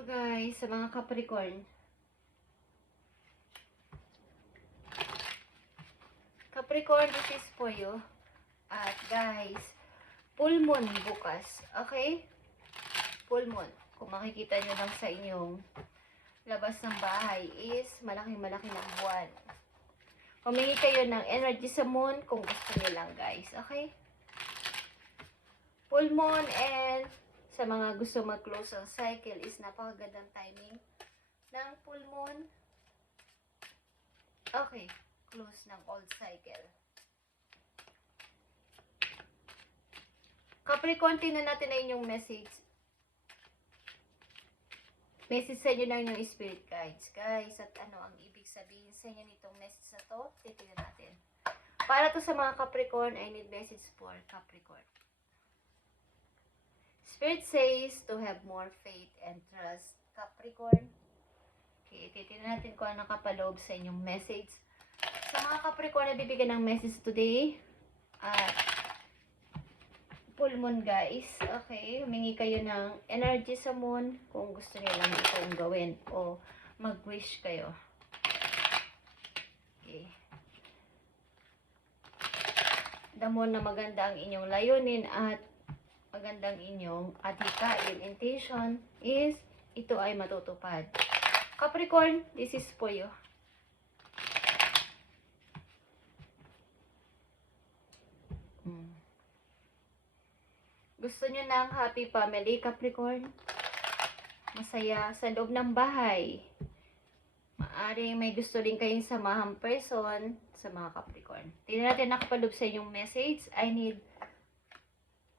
Hello guys, sa mga Capricorn. Capricorn, this is for you. At guys, full moon bukas. Okay? Full moon. Kung makikita nyo lang sa inyong labas ng bahay is malaki-malaki ng buwan. Humingi kayo ng energy sa moon kung gusto nyo lang guys. Okay? Full moon and sa mga gusto mag-close ang cycle is napakagandang timing ng full moon. Okay, close ng old cycle. Capricorn, tingnan natin na inyong message. Message sa inyo ng inyong spirit guides. Guys, at ano ang ibig sabihin sa inyo nitong message na to? Titignan natin. Para to sa mga Capricorn, I need message for Capricorn. Spirit says to have more faith and trust, Capricorn. Okay, titignan natin kung ano nakapaloob sa inyong message. Sa mga Capricorn na bibigyan ng message today, full moon guys. Okay, humingi kayo ng energy sa moon kung gusto niyo lang itong gawin o mag-wish kayo. Okay. The moon na maganda ang inyong layunin at magandang inyong adhikain, intention is ito ay matutupad. Capricorn, this is for you. Gusto nyo ng happy family, Capricorn? Masaya sa loob ng bahay. Maaring may gusto rin kayong samahang person sa mga Capricorn. Tingnan natin nakapaloob sa inyong message. I need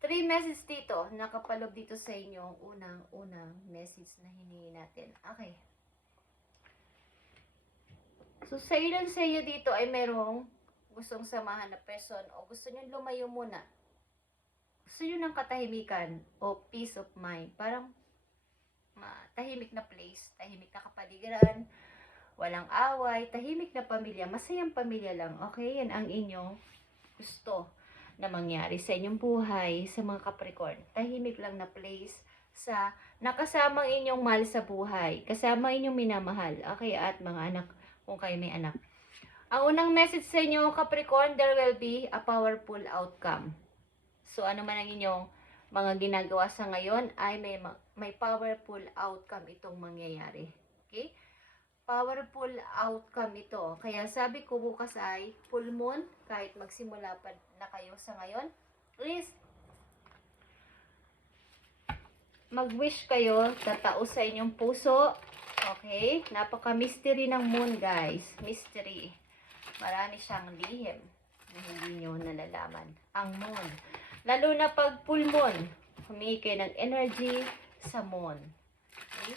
3 messages dito. Nakapaloob dito sa inyong unang message na hiningi natin. Okay. So, sa ilan sa iyo dito ay merong gustong samahan na person o gusto nyo lumayo muna. Gusto nyo ng katahimikan o peace of mind. Parang tahimik na place, tahimik na kapaligiran, walang away, tahimik na pamilya, masayang pamilya lang. Okay? Yan ang inyong gusto na mangyari sa inyong buhay sa mga Capricorn. Tahimik lang na place sa nakasamang inyong mahal sa buhay, kasama inyong minamahal. Okay? At mga anak, kung kayo may anak. Ang unang message sa inyo, Capricorn, there will be a powerful outcome. So, ano man ang inyong mga ginagawa sa ngayon ay may powerful outcome itong mangyayari. Okay? Powerful outcome ito. Kaya sabi ko bukas ay full moon, kahit magsimula pa na kayo sa ngayon, please, mag-wish kayo, tatao sa inyong puso. Okay? Napaka-mystery ng moon, guys. Mystery. Marami siyang lihim na hindi nyo nalalaman. Ang moon. Lalo na pag full moon, humingi kayo ng energy sa moon. Okay?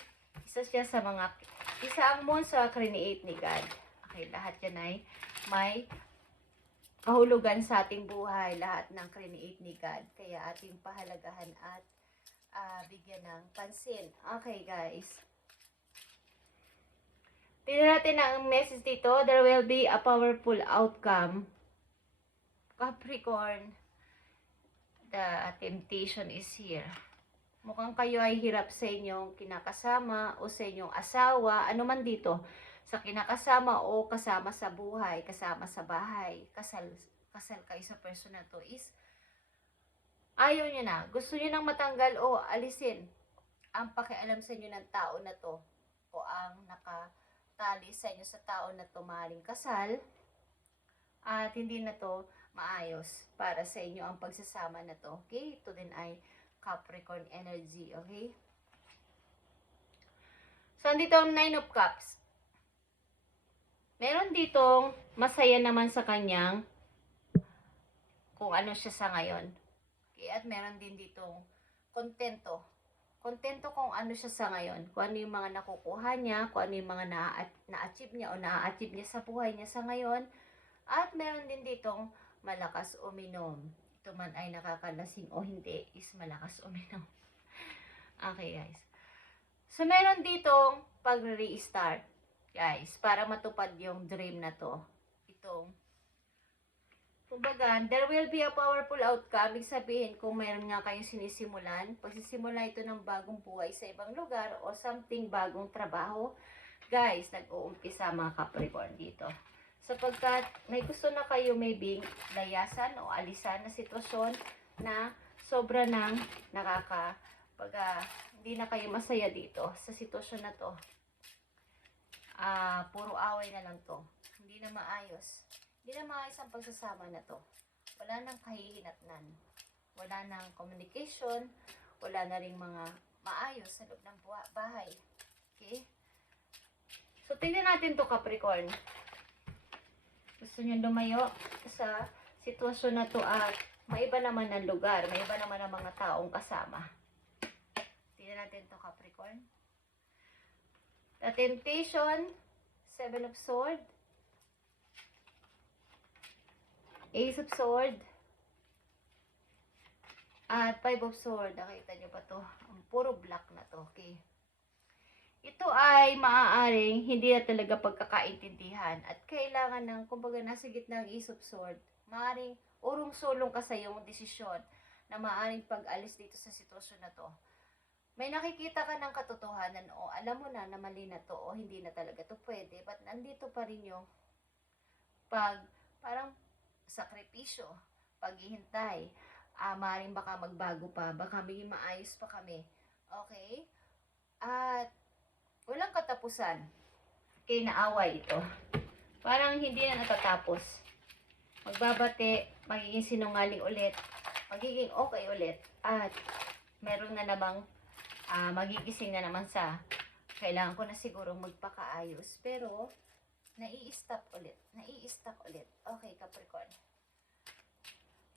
Isa ang moon sa create ni God. Okay, lahat yan ay may kahulugan sa ating buhay, lahat ng create ni God. Kaya ating pahalagahan at bigyan ng pansin. Okay, guys. Tingnan natin ang message dito. There will be a powerful outcome. Capricorn, the temptation is here. Mukhang kayo ay hirap sa inyong kinakasama o sa inyong asawa, ano man dito, sa kinakasama o kasama sa buhay, kasama sa bahay, kasal kayo sa person na to is ayaw nyo na, gusto nyo nang matanggal o alisin ang pakialam sa inyo ng tao na to o ang nakatali sa inyo sa tao na to maaaring kasal at hindi na to maayos para sa inyo ang pagsasama na to. Okay? Ito din ay Capricorn energy. Okay? So, andito ang 9 of Cups. Meron ditong masaya naman sa kanyang kung ano siya sa ngayon. Okay? At meron din ditong kontento. Kontento kung ano siya sa ngayon. Kung ano yung mga nakukuha niya, kung ano yung mga na-achieve niya o na-achieve niya sa buhay niya sa ngayon. At meron din ditong malakas uminom. Ito man ay nakakalasing o hindi is malakas uminom. Okay, guys. So, meron ditong pag-restart, guys, para matupad yung dream na to. Itong Kumbaga, there will be a powerful outcome. Ibig sabihin, kung mayroon nga kayong sinisimulan, pagsisimula ito ng bagong buhay sa ibang lugar o something bagong trabaho, guys, nag-uumpisa mga Capricorn dito. Sapagkat may gusto na kayo maybe layasan o alisan na sitwasyon na sobra nang hindi na kayo masaya dito sa sitwasyon na to. Puro away na lang to. Hindi na maayos. Hindi na maayos ang pagsasama na to. Wala nang kahihinatnan. Wala nang communication. Wala na ring mga maayos sa loob ng bahay. Okay? So, tingnan natin to Capricorn. Gusto nyo lumayo sa sitwasyon na to at maiba naman ang lugar. Maiba naman ang mga taong kasama. Tingnan natin to Capricorn. The Temptation, 7 of Swords, Ace of Sword, at 5 of Sword. Nakita nyo ba to? Ang puro black na to. Okay. Ito ay maaaring hindi na talaga pagkakaintindihan at kailangan ng, kumbaga nasa gitna ng Ace of Sword, maaaring urong-sulong ka sa iyong desisyon na maaaring pag-alis dito sa sitwasyon na to. May nakikita ka ng katotohanan o alam mo na mali na to o hindi na talaga to pwede, but nandito pa rin yung parang sakripisyo, paghihintay, maaaring baka magbago pa, baka maging maayos pa kami. Okay? At walang katapusan. Kaya naaway ito. Parang hindi na natatapos. Magbabate, magiging sinungaling ulit, magiging okay ulit, at meron na namang magigising na naman sa kailangan ko na sigurong magpakaayos. Pero, nai-stop ulit. Okay, Capricorn.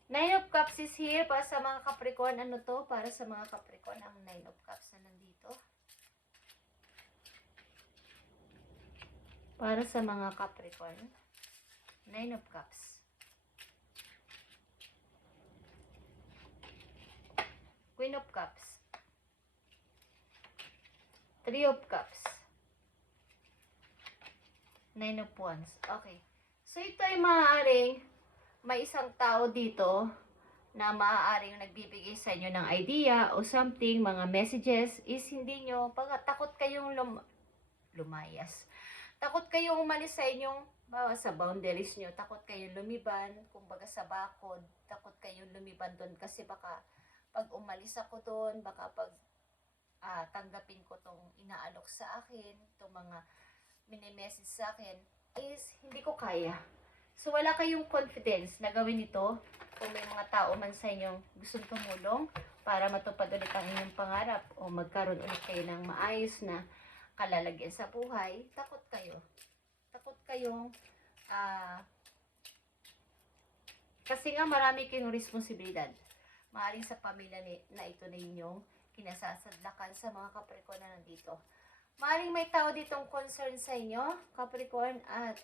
9 of Cups is here para sa mga Capricorn. Ano to? Para sa mga Capricorn, ang 9 of Cups na nandito. Para sa mga Capricorn, 9 of Cups. Queen of Cups. 3 of Cups. 9 of Wands. Okay. So, ito ay maaaring may isang tao dito na maaaring nagbibigay sa inyo ng idea o something, mga messages, is hindi nyo, takot kayong lumayas. Takot kayong umalis sa inyong, sa boundaries nyo. Takot kayong lumiban, kumbaga sa bakod. Takot kayong lumiban doon kasi baka pag umalis ako doon, baka pag tanggapin ko tong inaalok sa akin, itong mga mini-message sa akin, is hindi ko kaya. So, wala kayong confidence na gawin ito kung may mga tao man sa inyong gustong tumulong para matupad ulit ang inyong pangarap o magkaroon ulit kayo ng maayos na kalalagyan sa buhay. Takot kayo. Takot kayong kasi nga marami kayong responsibilidad. Maaaring sa pamilya na ito na inyong kinasasadlakan sa mga Capricorn na nandito. Maaaring may tao ditong concern sa inyo, Capricorn, at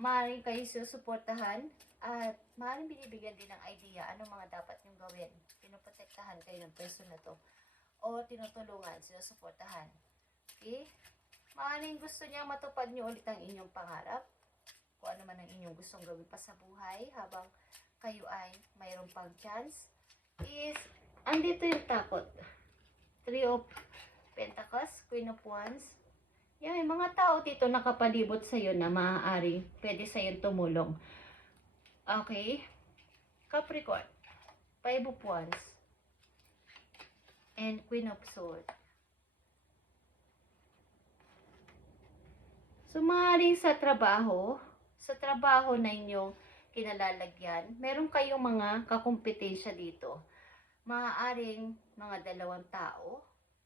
maaaring kayo susuportahan at maaaring binibigyan din ng idea anong mga dapat nyong gawin. Pinoprotektahan kayo ng person na to o tinutulungan, sinusuportahan. Okay? Maaaring gusto niya matupad nyo ulit ang inyong pangarap, kung ano man ang inyong gustong gawin pa sa buhay habang kayo ay mayroong pang chance, is andito yung takot. 3 of Pentacles, Queen of Wands. Yan, may mga tao dito nakapalibot sa'yo na maaaring pwede sa'yo tumulong. Okay? Capricorn, 5 of Wands, and Queen of Swords. So, maaaring sa trabaho na inyong kinalalagyan, meron kayong mga kakumpetensya dito. Maaaring mga 2 tao.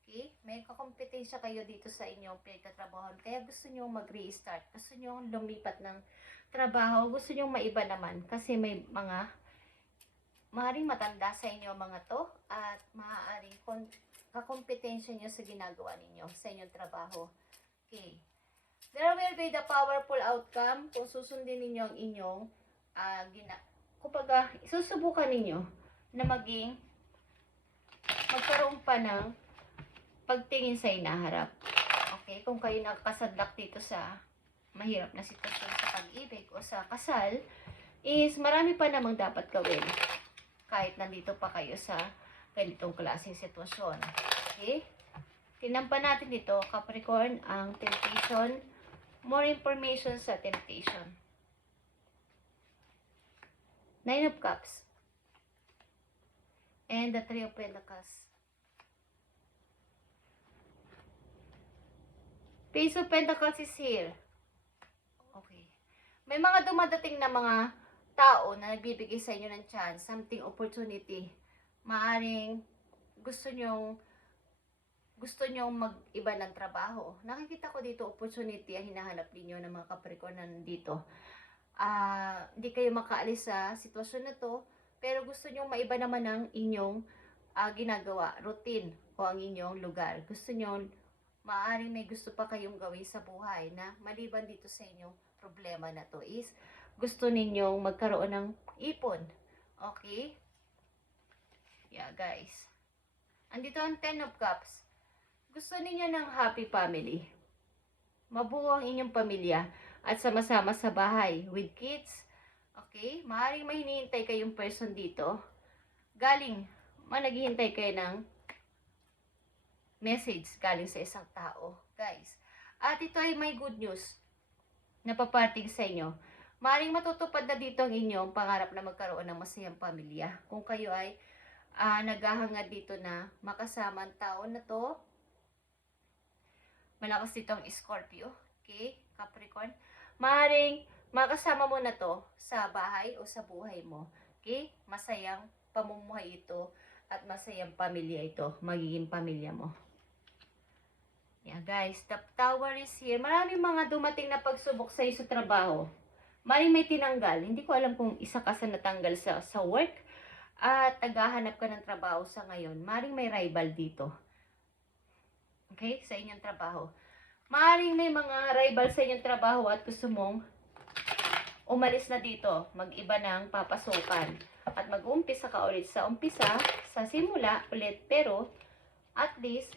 Okay? May kakumpetensya kayo dito sa inyong pinagtatrabahoan. Kaya gusto nyo mag-restart. Gusto nyo lumipat ng trabaho. Gusto nyo maiba naman. Kasi may mga maaaring matanda sa inyo mga to. At maaaring kakumpetensya nyo sa ginagawa ninyo sa inyong trabaho. Okay. There will be the powerful outcome kung susundin ninyo ang inyong kumbaga, susubukan ninyo na magkaroon pa ng pagtingin sa inaharap. Okay? Kung kayo nakakasadlak dito sa mahirap na sitwasyon sa pag-ibig o sa kasal, is marami pa namang dapat gawin kahit nandito pa kayo sa ganitong klaseng sitwasyon. Okay? Tingnan pa natin dito, Capricorn, ang temptation. More information sa temptation. Nine of Cups. And the Three of Pentacles. Page of Pentacles is here. Okay. May mga dumadating na mga tao na nagbibigay sa inyo ng chance, something opportunity. Maaring gusto nyong mag-iba ng trabaho. Nakikita ko dito opportunity ang hinahanap ninyo ng mga Capricorn na nandito. Hindi kayo makaalis sa sitwasyon na to, pero gusto nyong maiba naman ang inyong ginagawa, routine o ang inyong lugar. Gusto nyo, maaaring may gusto pa kayong gawin sa buhay na maliban dito sa inyong problema na to is gusto ninyong magkaroon ng ipon. Okay? Yeah, guys. Andito ang Ten of Cups. Gusto ninyo ng happy family. Mabuo ang inyong pamilya at sama-sama sa bahay with kids. Okay? Maaaring may hinihintay kayong person dito. Naghihintay kayo ng message galing sa isang tao. Guys. At ito ay may good news na papating sa inyo. Maaaring matutupad na dito ang inyong pangarap na magkaroon ng masayang pamilya. Kung kayo ay naghahangad dito na makasama ang tao na to. Malakas dito ang Scorpio. Okay? Capricorn. Maaaring makasama mo na to sa bahay o sa buhay mo. Okay? Masayang pamumuhay ito at masayang pamilya ito. Magiging pamilya mo. Yeah, guys. The Tower is here. Maraming mga dumating na pagsubok sa iyo sa trabaho. Maring may tinanggal. Hindi ko alam kung isa ka sa natanggal sa work at naghahanap ka ng trabaho sa ngayon. Maring may rival dito. Okay? Sa inyong trabaho. Maring may mga rival sa inyong trabaho at gusto mong umalis na dito. Mag-iba ng papasukan. At mag-umpisa ka ulit sa umpisa, sa simula ulit. Pero at least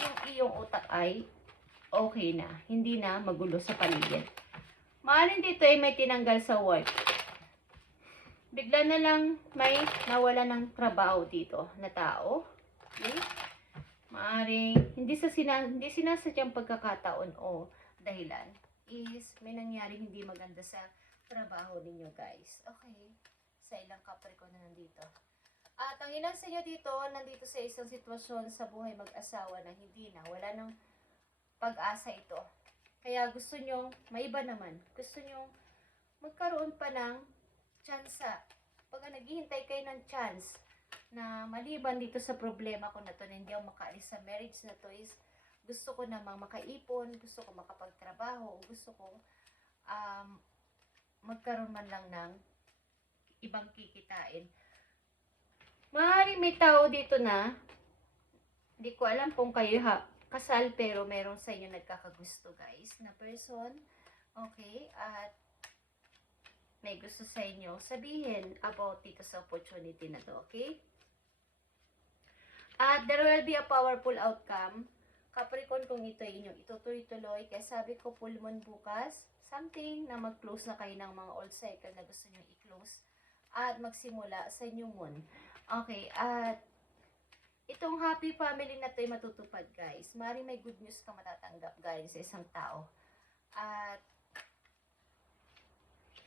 yung iyong utak ay okay na. Hindi na magulo sa paligid. Maaaring dito ay may tinanggal sa work. Bigla na lang may nawala ng trabaho dito na tao. Okay? Maaaring hindi sinasadyang pagkakataon o dahilan is may nangyaring hindi maganda sa trabaho ninyo, guys. Okay? Sa ilang Capricorn na nandito. At ang ilan sa inyo dito, nandito sa isang sitwasyon sa buhay mag-asawa na hindi na, wala nang pag-asa ito. Kaya gusto nyong, maiba naman, gusto nyong magkaroon pa ng tsansa. Pag naghihintay kayo ng chance na maliban dito sa problema ko na to, na hindi ako makaalis sa marriage na to is, gusto ko namang makaipon, gusto ko makapagtrabaho, gusto ko magkaroon man lang ng ibang kikitain. Maaaring may tao dito na, hindi ko alam kung kayo kasal pero meron sa inyo nagkakagusto, guys, na person. Okay? At may gusto sa inyo sabihin about dito sa opportunity na to. Okay? At there will be a powerful outcome. Capricorn, kung ito ay inyong itutuloy-tuloy. Kaya sabi ko, full moon bukas. Something na mag-close na kayo ng mga old cycle na gusto nyo i-close. At magsimula sa new moon. Okay, at itong happy family na ito ay matutupad, guys. Maaaring may good news ka matatanggap galing sa isang tao. At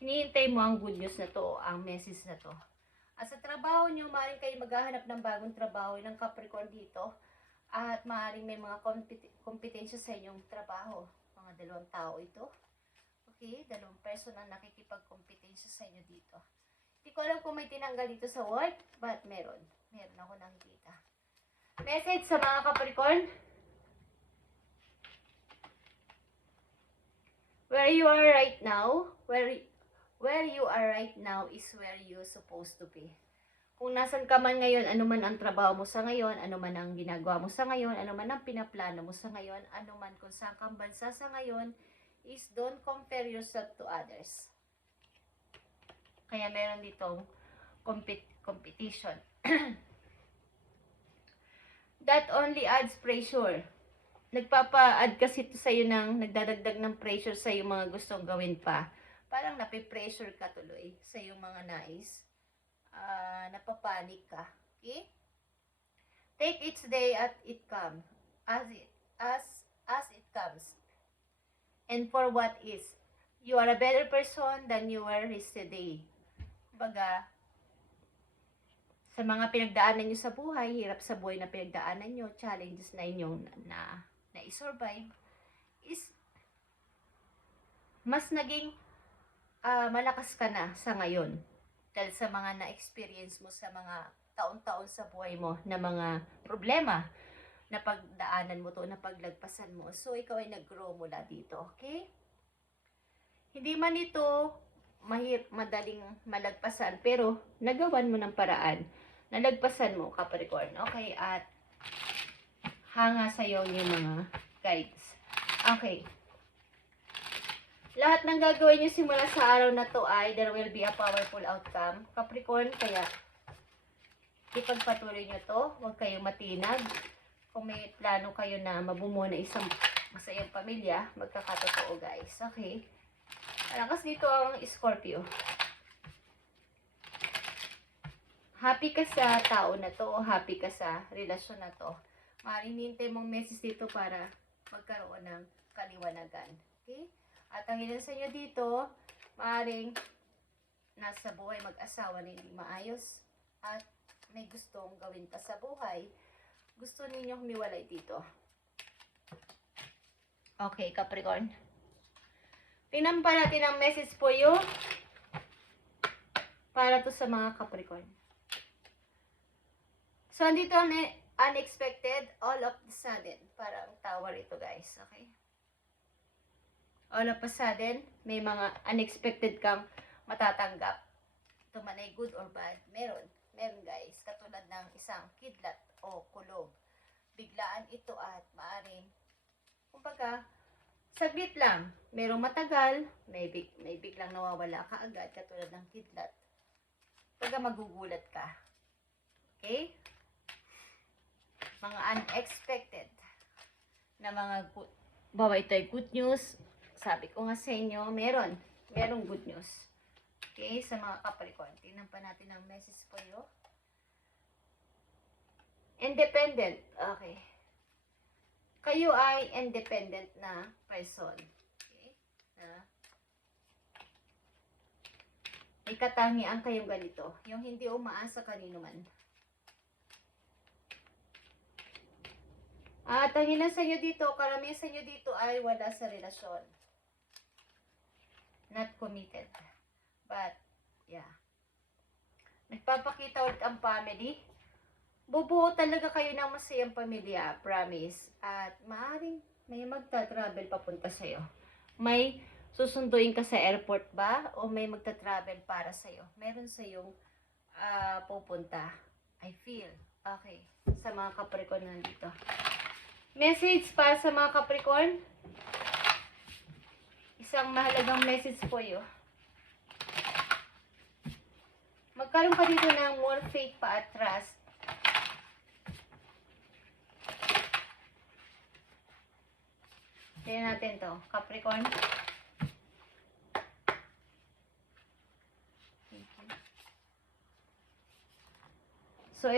hinihintay mo ang good news na to, ang message na to. At sa trabaho nyo, maaaring kayo maghahanap ng bagong trabaho ng Capricorn dito. At maaaring may mga kompetensya sa inyong trabaho. Mga dalawang tao ito. Okay, dalawang person ang nakikipagkompetensya sa inyo dito. Hindi ko alam kung may tinanggal dito sa work, but meron. Meron ako nakikita. Message sa mga Capricorn. Where you are right now, where you are right now is where you're supposed to be. Kung nasan ka man ngayon, ano man ang trabaho mo sa ngayon, ano man ang ginagawa mo sa ngayon, ano man ang pinaplano mo sa ngayon, ano man kung saan kang bansa sa ngayon, is don't compare yourself to others. Kaya meron ditong competition. That only adds pressure. Nagpapa-add kasi ito sa'yo ng, nagdadagdag ng pressure sa'yo mga gustong gawin pa. parang napipressure ka tuloy sa iyong mga nais. Napapanik ka. Okay? Take each day as it comes. As it comes. And for what is. You are a better person than you were yesterday. Baga, sa mga pinagdaanan nyo sa buhay, hirap sa buhay na pinagdaanan nyo, challenges na inyong na i-survive, is mas naging malakas ka na sa ngayon. Dahil sa mga na-experience mo sa mga taon-taon sa buhay mo na mga problema na pagdaanan mo to, na paglagpasan mo. So, ikaw ay nag-grow mula dito. Okay? Hindi man ito madaling malagpasan, pero nagawan mo ng paraan. Nalagpasan mo, Capricorn. Okay? At hanga sa'yo yung mga guides. Okay. Lahat ng gagawin nyo simula sa araw na to ay there will be a powerful outcome. Capricorn, kaya ipagpatuloy nyo to. Huwag kayong matinag. Kung may plano kayo na mabumo na isang masayang pamilya, magkakatotoo guys. Okay? Malakas dito ang Scorpio. Happy ka sa tao na to o happy ka sa relasyon na to. Maaaring hintay mong message dito para magkaroon ng kaliwanagan. Okay? At ang ilan sa inyo dito, maaaring nasa buhay mag-asawa na hindi maayos at may gustong gawin pa sa buhay. Gusto ninyo humiwalay dito. Okay, Capricorn. Tingnan pa natin ang message po yun para to sa mga Capricorn. So, andito ang unexpected, all of the sudden. Parang tower ito, guys. Okay? All of a sudden, may mga unexpected kang matatanggap. Ito man ay good or bad. Meron. Meron, guys. Katulad ng isang kidlat o kulog. Biglaan ito at maaring, kumbaga, saglit lang. Merong matagal, may biglang nawawala ka agad, katulad ng kidlat. Pagka magugulat ka. Okay? Mga unexpected na mga bawa ito ay good news. Sabi ko nga sa inyo, merong good news. Okay, sa mga Capricorn. Tingnan pa natin ang message po yun. Independent. Okay. Kayo ay independent na person. Okay? May katangian kayong ganito. Yung hindi umaasa kanino man. At ang ilan sa inyo dito, karamihan sa inyo dito ay wala sa relasyon. Not committed. But, yeah. Nagpapakita ulit ang family. Bubuo talaga kayo ng masayang pamilya, promise. At maaaring may magta-travel papunta sa'yo. May susunduin ka sa airport ba? O may magta-travel para sa'yo? Meron sa'yong pupunta. I feel. Okay. Sa mga Capricorn nandito. Message para sa mga Capricorn. Isang mahalagang message po yun. Magkaroon ka dito ng more faith pa at trust. Tignan natin to. Capricorn. So,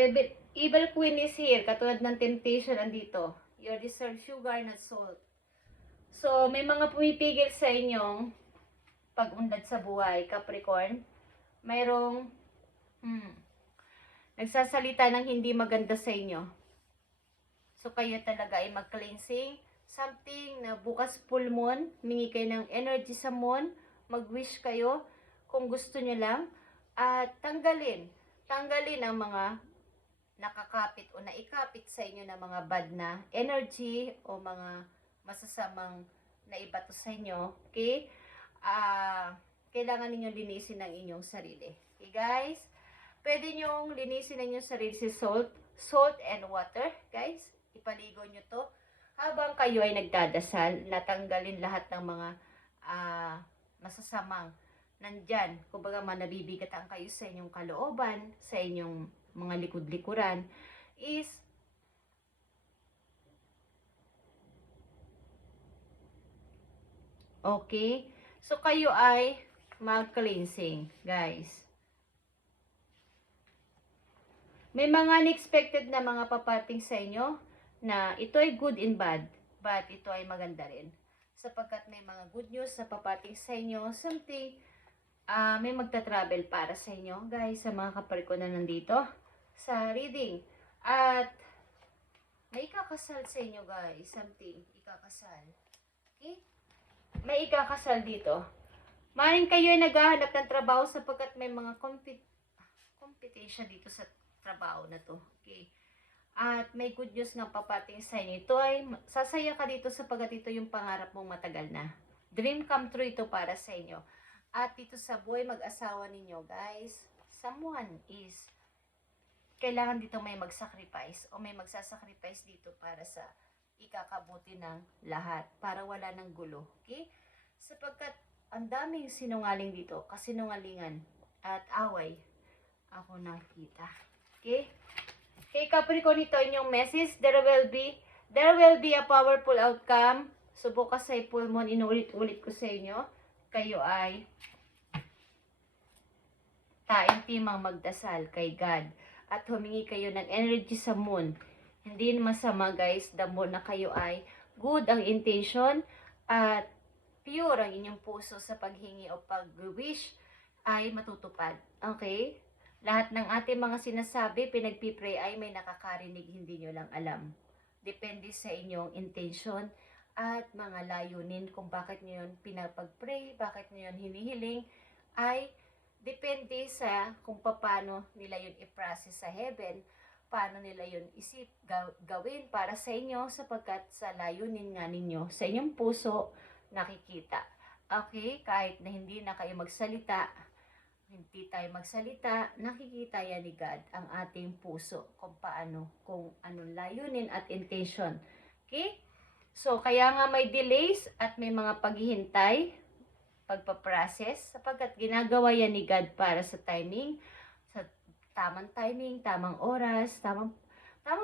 Evil Queen is here. Katulad ng temptation andito. You deserve sugar, not salt. So, may mga pumipigil sa inyong pag-unlad sa buhay, Capricorn. Mayroong nagsasalita ng hindi maganda sa inyo. So, kayo talaga ay mag-cleansing. Something na bukas full moon, mingi kayo ng energy sa moon, mag-wish kayo kung gusto nyo lang. At tanggalin ang mga nakakapit o naikapit sa inyo na mga bad na energy o mga masasamang naibato sa inyo. Okay? Kailangan ninyong linisin ang inyong sarili. Okay, guys? Pwede nyong linisin ang inyong sarili si salt and water. Guys, ipaligo nyo to. Habang kayo ay nagdadasal, natanggalin lahat ng mga masasamang nandyan. Kumbaga, manabibigatan kayo sa inyong kalooban, sa inyong mga likod-likuran, is okay. So, kayo ay mag-cleansing, guys. May mga unexpected na mga papating sa inyo na ito ay good and bad, but ito ay maganda rin. Sapagkat may mga good news na papating sa inyo, something, may magta-travel para sa inyo, guys, sa mga kapariko na nandito sa reading. At may ikakasal sa inyo, guys, something, ikakasal. Okay? May ikakasal dito. Maring kayo ay naghahanap ng trabaho sapagkat may mga competition dito sa trabaho na to. Okay. At may good news nga papating sa inyo. Ito ay sasaya ka dito sapagkat ito yung pangarap mong matagal na. Dream come true ito para sa inyo. At dito sa buhay mag-asawa ninyo, guys, someone is kailangan dito may mag-sacrifice o may magsasacrifice dito para sa ikakabuti ng lahat, para wala ng gulo. Okay? Sapagkat ang daming sinungaling dito, kasinungalingan at away ako nakita. Okay? Kay Capricorn, ito inyong message. There will be a powerful outcome. Subukas sa full moon, inulit-ulit ko sa inyo. Kayo ay taimtimang magdasal kay God at humingi kayo ng energy sa moon. Hindi masama, guys, the more na kayo ay good ang intention at pure ang inyong puso sa paghingi o pag-wish ay matutupad. Okay? Lahat ng ating mga sinasabi, pinagpipray ay may nakakarinig, hindi nyo lang alam. Depende sa inyong intention at mga layunin kung bakit nyo yun pinapag-pray, bakit nyo yun hinihiling, ay depende sa kung paano nila yun i-process sa heaven, paano nila yun gawin para sa inyo sapagkat sa layunin nga ninyo, sa inyong puso, nakikita. Okay? Kahit na hindi na kayo magsalita, hindi tayo magsalita, nakikita yan ni God ang ating puso kung paano, kung anong layunin at intention. Okay? So, kaya nga may delays at may mga paghihintay, pagpaprocess, sapagkat ginagawa yan ni God para sa timing, sa tamang timing, tamang oras, tamang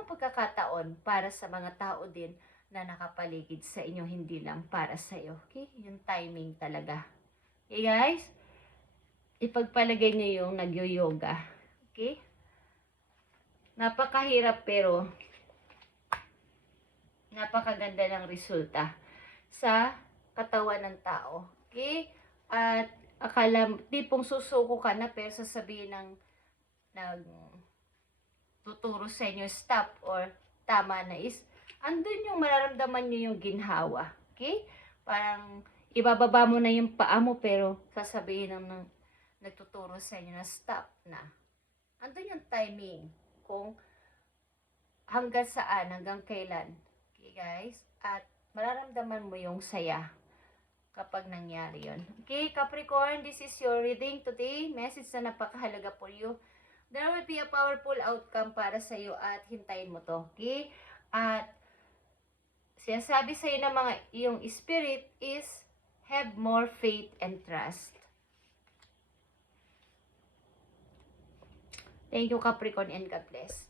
pagkakataon para sa mga tao din na nakapaligid sa inyo, hindi lang para sa iyo. Okay? Yung timing talaga. Okay, guys? Ipagpalagay nyo yung nagyo-yoga. Okay? Napakahirap pero napakaganda ng resulta sa katawan ng tao. Okay? At akala, tipong susuko ka na pero sasabihin ng tuturo sa inyo stop or tama na is andun yung mararamdaman nyo yung ginhawa. Okay? Parang ibababa mo na yung paa mo pero sasabihin ng nagtuturo sa inyo na stop na. Andun yung timing kung hanggang saan, hanggang kailan. Okay, guys? At mararamdaman mo yung saya kapag nangyari yon. Okay, Capricorn, this is your reading today. Message na napakahalaga for you. There will be a powerful outcome para sa iyo at hintayin mo to. Okay? At sinasabi sa iyo ng mga iyong spirit is have more faith and trust. Thank you, Capricorn, and God bless.